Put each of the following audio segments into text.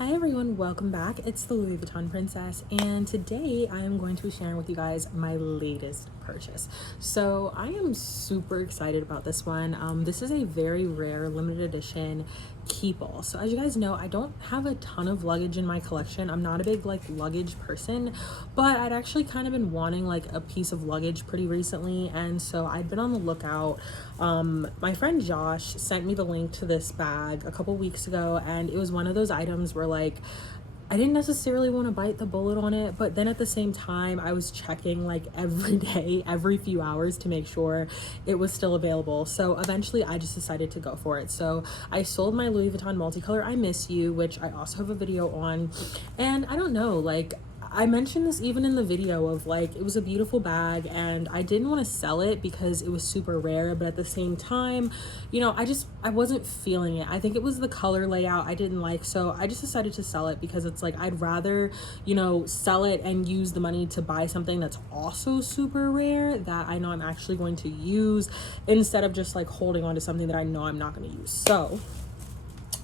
Hi everyone, welcome back. It's the Louis Vuitton Princess, and today I am going to be sharing with you guys my latest purchase. So I am super excited about this one. This is a very rare limited edition Keepall. So as you guys know, I don't have a ton of luggage in my collection. I'm not a big luggage person, but I'd actually kind of been wanting a piece of luggage pretty recently, and so I'd been on the lookout. My friend Josh sent me the link to this bag a couple weeks ago, and it was one of those items where I didn't necessarily want to bite the bullet on it, but then at the same time, I was checking every day, every few hours to make sure it was still available. So eventually I just decided to go for it. So I sold my Louis Vuitton multicolor I Miss You, which I also have a video on. And I don't know, I mentioned this even in the video of it was a beautiful bag and I didn't want to sell it because it was super rare, but at the same time, I wasn't feeling it. I think it was the color layout I didn't like, so I just decided to sell it because it's I'd rather, sell it and use the money to buy something that's also super rare that I know I'm actually going to use instead of just holding on to something that I know I'm not going to use. So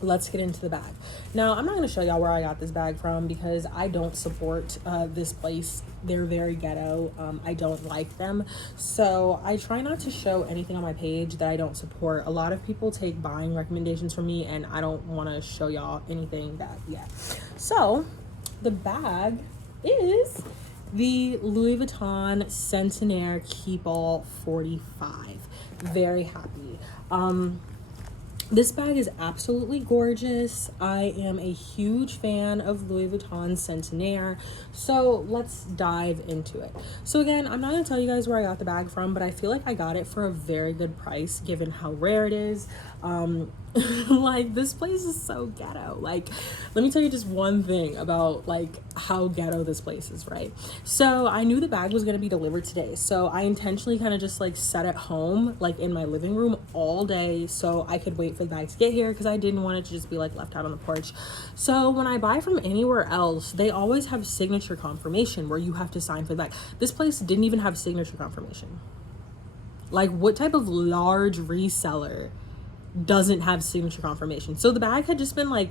let's get into the bag. Now, I'm not going to show y'all where I got this bag from because I don't support this place. They're very ghetto. I don't like them. So I try not to show anything on my page that I don't support. A lot of people take buying recommendations from me and I don't want to show y'all anything that, So the bag is the Louis Vuitton Centenaire Keepall 45. Very happy. This bag is absolutely gorgeous. I am a huge fan of Louis Vuitton Centenaire, so let's dive into it. So again, I'm not going to tell you guys where I got the bag from, but I feel like I got it for a very good price given how rare it is. This place is so ghetto. Let me tell you just one thing about how ghetto this place is, right? So I knew the bag was going to be delivered today, so I intentionally kind of just sat at home in my living room all day so I could wait for the bag to get here because I didn't want it to just be left out on the porch. So when I buy from anywhere else, they always have signature confirmation where you have to sign for the bag. This place didn't even have signature confirmation. What type of large reseller doesn't have signature confirmation? So the bag had just been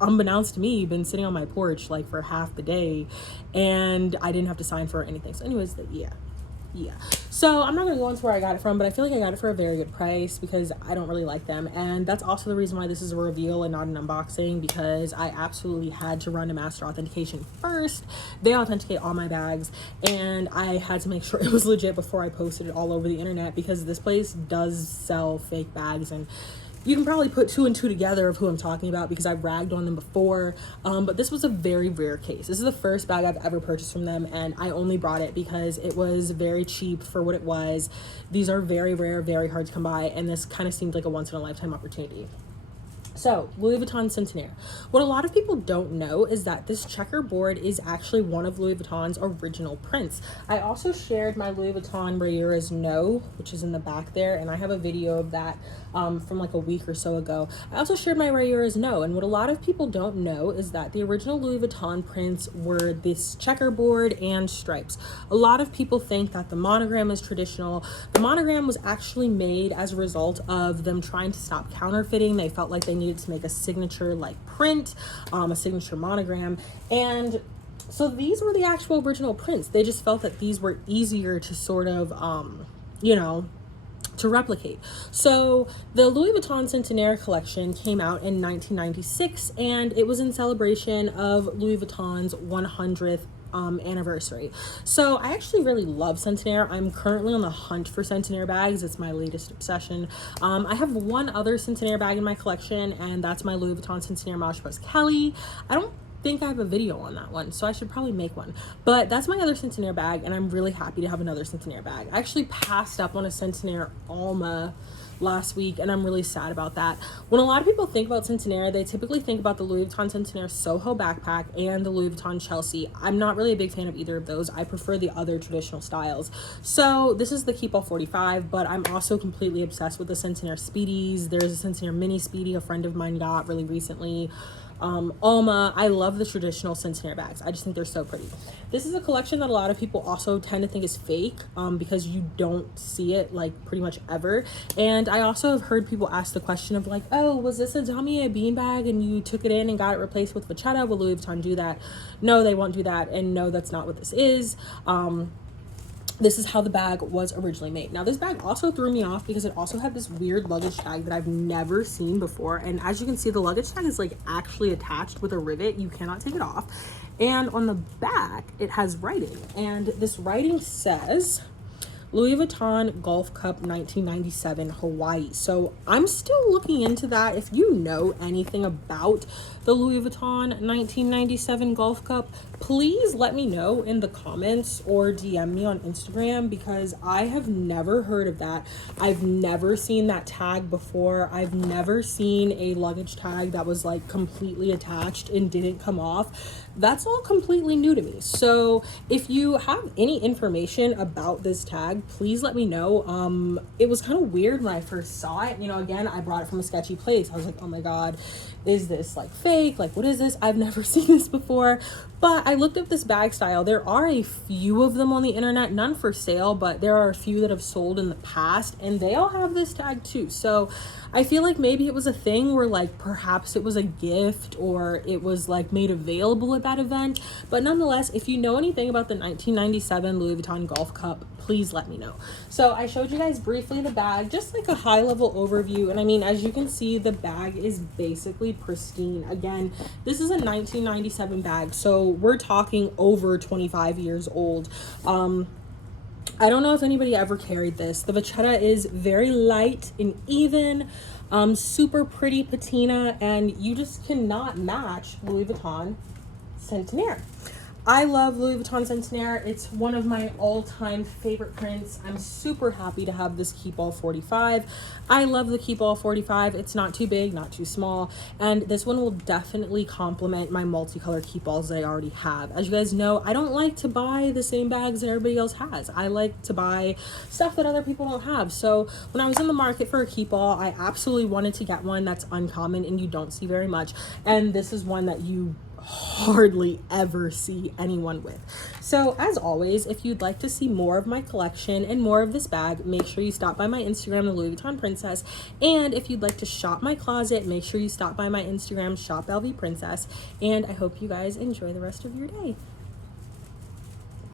unbeknownst to me, been sitting on my porch for half the day, and I didn't have to sign for anything. So anyways, yeah. So I'm not gonna go into where I got it from, but I feel like I got it for a very good price because I don't really like them, and that's also the reason why this is a reveal and not an unboxing, because I absolutely had to run a master authentication first. They authenticate all my bags, and I had to make sure it was legit before I posted it all over the internet, because this place does sell fake bags, and you can probably put two and two together of who I'm talking about because I've ragged on them before, but this was a very rare case. This is the first bag I've ever purchased from them, and I only brought it because it was very cheap for what it was. These are very rare, very hard to come by, and this kind of seemed like a once-in-a-lifetime opportunity. So, Louis Vuitton Centenaire. What a lot of people don't know is that this checkerboard is actually one of Louis Vuitton's original prints. I also shared my Louis Vuitton Rayura's No, which is in the back there, and I have a video of that from a week or so ago. I also shared my Rayura's No, and what a lot of people don't know is that the original Louis Vuitton prints were this checkerboard and stripes. A lot of people think that the monogram is traditional. The monogram was actually made as a result of them trying to stop counterfeiting. They felt like they needed to make a signature print, a signature monogram, and so these were the actual original prints. They just felt that these were easier to sort of to replicate. So the Louis Vuitton Centenaire collection came out in 1996, and it was in celebration of Louis Vuitton's 100th anniversary. So I actually really love Centenaire. I'm currently on the hunt for Centenaire bags. It's my latest obsession. I have one other Centenaire bag in my collection, and that's my Louis Vuitton Centenaire Marche Kelly. I don't think I have a video on that one, so I should probably make one, but that's my other Centenaire bag, and I'm really happy to have another Centenaire bag. I actually passed up on a Centenaire Alma last week, and I'm really sad about that. When a lot of people think about Centenaire, they typically think about the Louis Vuitton Centenaire Soho backpack and the Louis Vuitton Chelsea. I'm not really a big fan of either of those. I prefer the other traditional styles. So this is the Keepall 45, but I'm also completely obsessed with the Centenaire Speedies. There's a Centenaire Mini Speedy a friend of mine got really recently. Alma. I love the traditional Centenaire bags. I just think they're so pretty. This is a collection that a lot of people also tend to think is fake because you don't see it like pretty much ever. And I also have heard people ask the question of like, oh, was this a Damier beanbag and you took it in and got it replaced with Vachetta? Will Louis Vuitton do that? No, they won't do that. And no, that's not what this is. This is how the bag was originally made. Now, this bag also threw me off because it also had this weird luggage tag that I've never seen before. And as you can see, the luggage tag is like actually attached with a rivet. You cannot take it off. And on the back, it has writing. And this writing says Louis Vuitton Golf Cup 1997 Hawaii. So I'm still looking into that. If you know anything about the Louis Vuitton 1997 Golf Cup, please let me know in the comments or DM me on Instagram because I have never heard of that. I've never seen that tag before. I've never seen a luggage tag that was like completely attached and didn't come off. That's all completely new to me. So if you have any information about this tag, please let me know. It was kind of weird when I first saw it. You know, again, I brought it from a sketchy place. I was like, oh my God, is this like fake? Like, what is this? I've never seen this before. But I looked up this bag style. There are a few of them on the internet, none for sale, but there are a few that have sold in the past and they all have this tag too. So I feel like maybe it was a thing where like perhaps it was a gift or it was like made available at that event. But nonetheless, if you know anything about the 1997 Louis Vuitton Golf Cup, please let me know. So I showed you guys briefly the bag, just like a high level overview. And I mean, as you can see, the bag is basically pristine. Again, this is a 1997 bag. So we're talking over 25 years old. I don't know if anybody ever carried this. The Vachetta is very light and even, super pretty patina, and you just cannot match Louis Vuitton Centenaire. I love Louis Vuitton Centenaire. It's one of my all-time favorite prints. I'm super happy to have this Keepall 45. I love the Keepall 45. It's not too big, not too small, and this one will definitely complement my multicolor Keepalls that I already have. As you guys know, I don't like to buy the same bags that everybody else has. I like to buy stuff that other people don't have. So when I was in the market for a Keepall, I absolutely wanted to get one that's uncommon and you don't see very much, and this is one that you hardly ever see anyone with. So as always, if you'd like to see more of my collection and more of this bag, make sure you stop by my Instagram, the Louis Vuitton Princess. And if you'd like to shop my closet, make sure you stop by my Instagram, shop LV Princess. And I hope you guys enjoy the rest of your day.